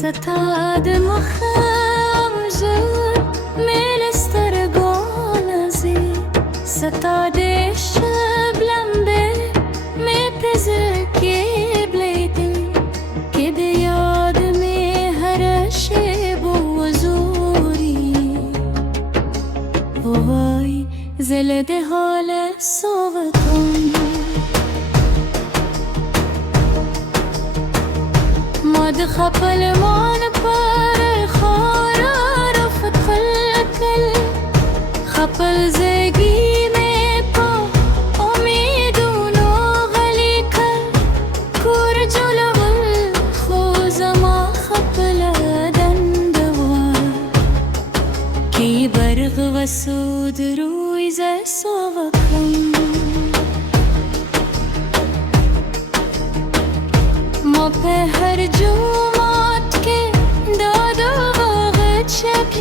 ستاد مخمجر ميل استرگانزی ستاد شبلم به می پزرکی بلیدی که بیاد می هر شب و زوری وای زلده حال صوتون ماد خپل مان پر خارا رفت خلکل خپل زگی میں پا امیدونو غلی کل کور جلول خوزما خپل دندوار کی برغ وسود روی زسوکم ما به هر جومات که داد و واقع شکل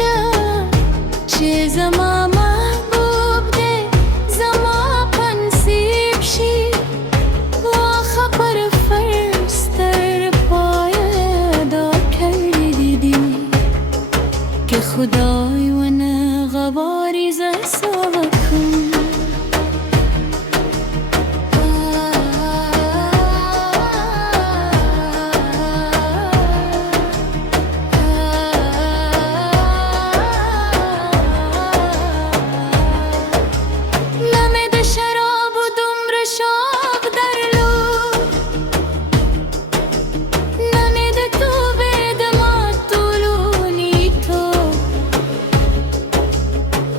چه زما محبوب ده زما پنسیب شی و خبر فرستر پای داد کردیدی که خدای و نغباری زسوکم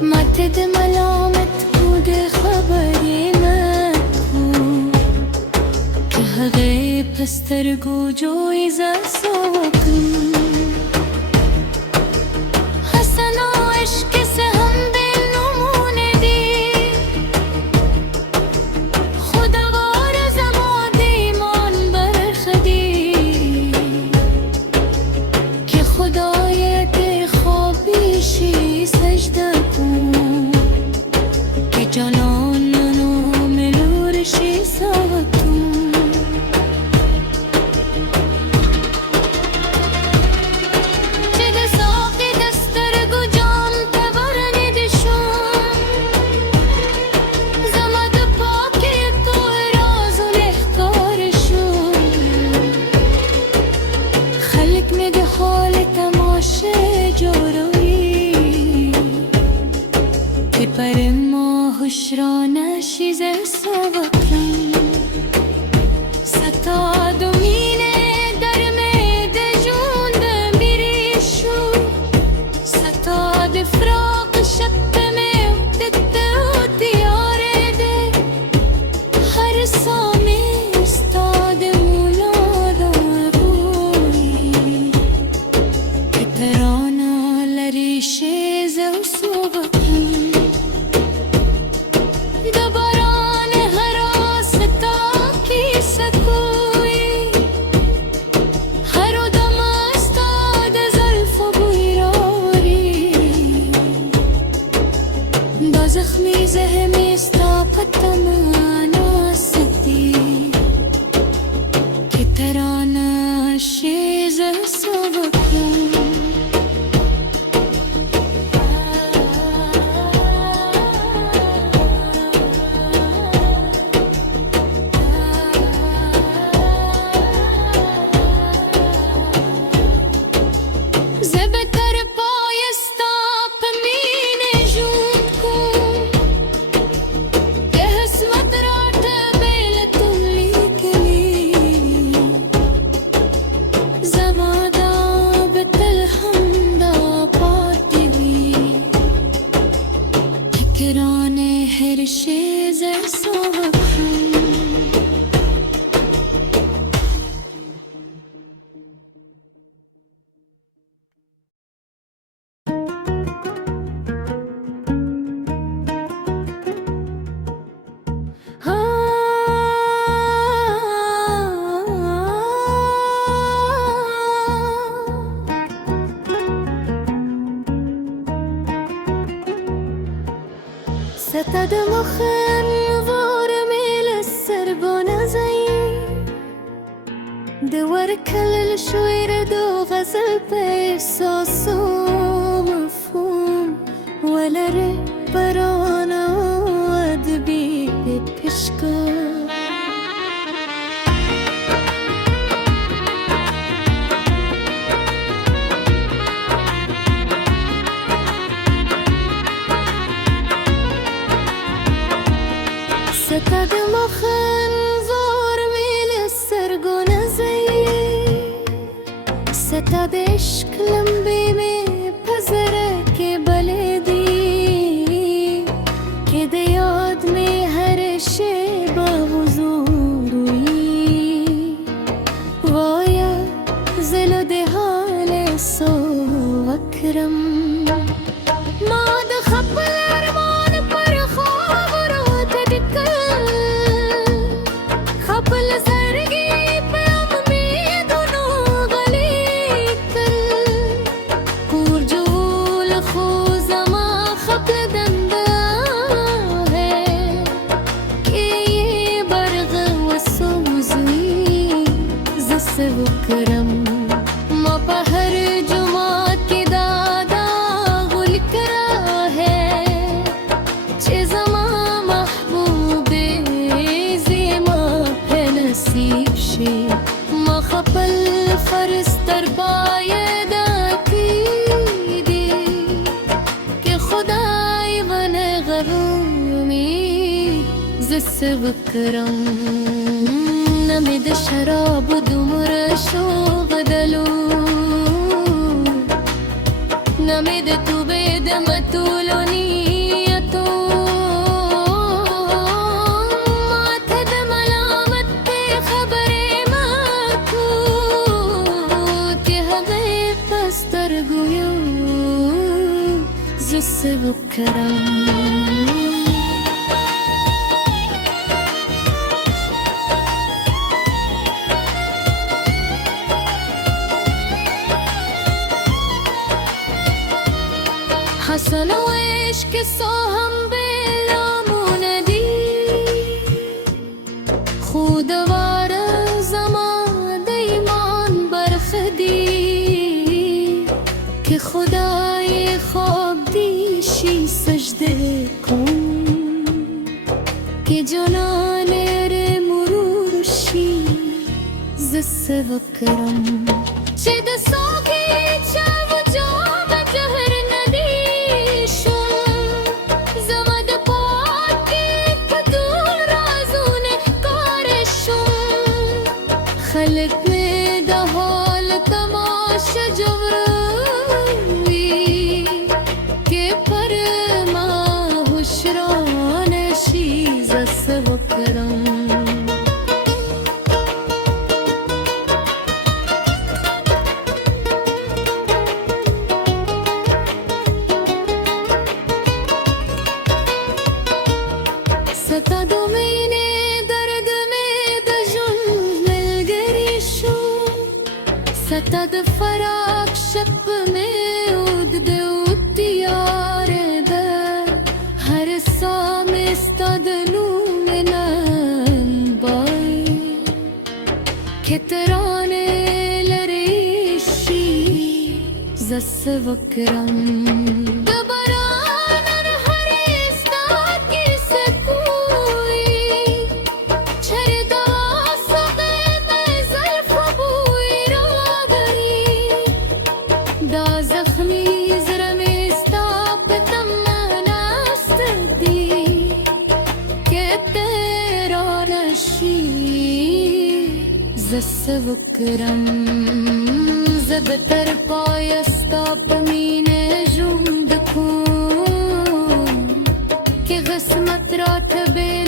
متد ملامت بود خبری نکن که حقی پسترگو جوی زسوکم حسن و عشق سه هم دل نمونه دی خداوار زمان دیمان برخدی که خدایت خوابیشی سجده کن جانانو ملورشی سوتون چه ده ساقی دسترگو جان تبرنی دشون زمد پاکی تو راز و نختارشون خلق میگه حال تماشه جاروی که پر هشرانشی زسوکم ستاد و مینه در میده جونده میریشو ستاد فراق شبه دته و دیاره ده هر سامی استاد مولادا بوی که ترانا لریشه زسوکم دبران حراستا کی سکوی هر دم استاد زلف و بویراری دا زخمی زهمی استاقت مانا ستی که ترانه شیز سوکم زمادا دور كل شوي ردو غزل بإحساس ومفهوم ولا ربرانا وأدبي ببشكر ستاد مخنزور ميل السرقون زي ستاد عشق لمبي में पजरा के बलेदी के दे याद में हर शे बाहुजूर हुई वाया ज़लो दे हाले सो अकरम माद खपल अरमान पर ख्वाब रोत दिक्कत खपल सरगी पे अम्मी दोनों गली कल कुरजूल खूज़मा खपल दंदा है कि ये बरग वसुज़ी ज़से वकरम मा पहर जुमा की दादा गुल करा है चिज़मा महबूबे ज़ीमा है नसीब शे मा खपल फरिस्तर बायदा कीदी कि खुदाई बने गरूमी ज़से वकरम نمد شراب دمر شوق دلو نمد تو بيد متولونيتو ما تد ملامت خبري ماكو تهغي بستر قيو زس بكرم حسن وعشق صاهم بالعموندي خودوار زمان دیمان برخدی که خدای خواب دیشی سجده کن که جنان ره مروشی زس وکرم چه دساگی چاو جام جهر خلق में दहाल तमाशा जवरवी के परमा हुशरान शीज़ वकरम सता दो महीने दर्द में दजुन ستاد فراق شب में उद दे उतियारे दा हर साम استاد नूमेनन बाई كترانه لريشي زس وكرم زس وكرم زبتر بايستا بمين جوم دكون كي غسمت راتبه